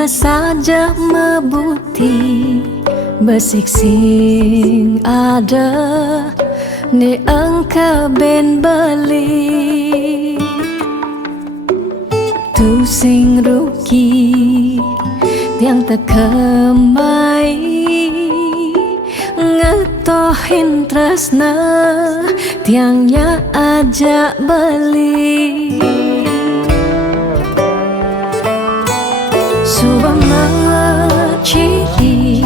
Mula saja mebuti besik sing ada ni engkau ben beli tu sing rugi tiang tak kemai ngetohin tresna tiangnya ajak beli subama ciri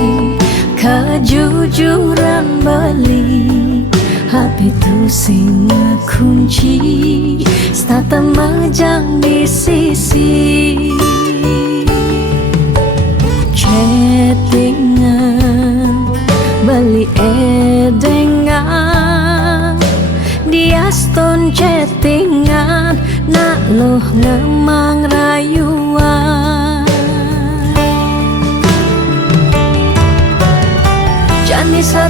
kejujuran beli hati tu sing kunci stata majang di sisi chattingan beli edengan dia stone chattingan nak loh ngemang rayuan jani 100%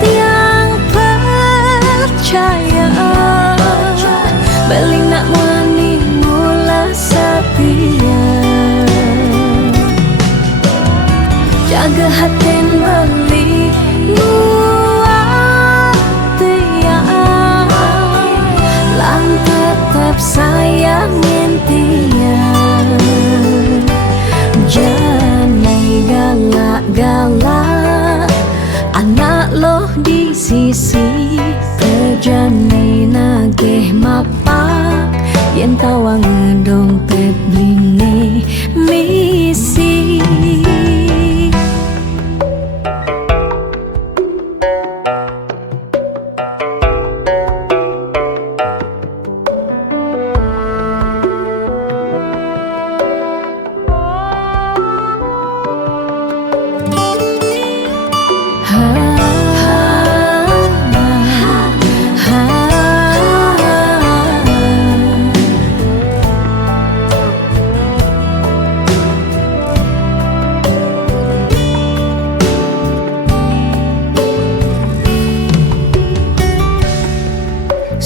tiang percaya beli nak wani mula setia jaga hati beli buat tiang lang tetap sayangin tiang jangan galak-galak anak loh di sisi terjani nageh mapak yen tawang dompet blingi misi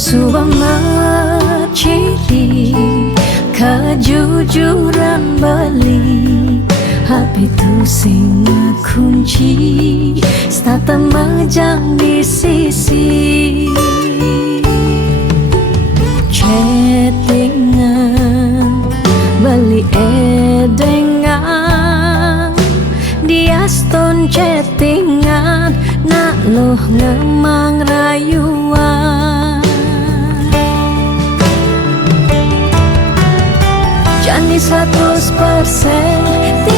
subama ciri kejujuran beli hati tu sing kunci stata majang di sisi chattingan beli edengan dia stone chattingan nak loh ngemang rayuan jani 100%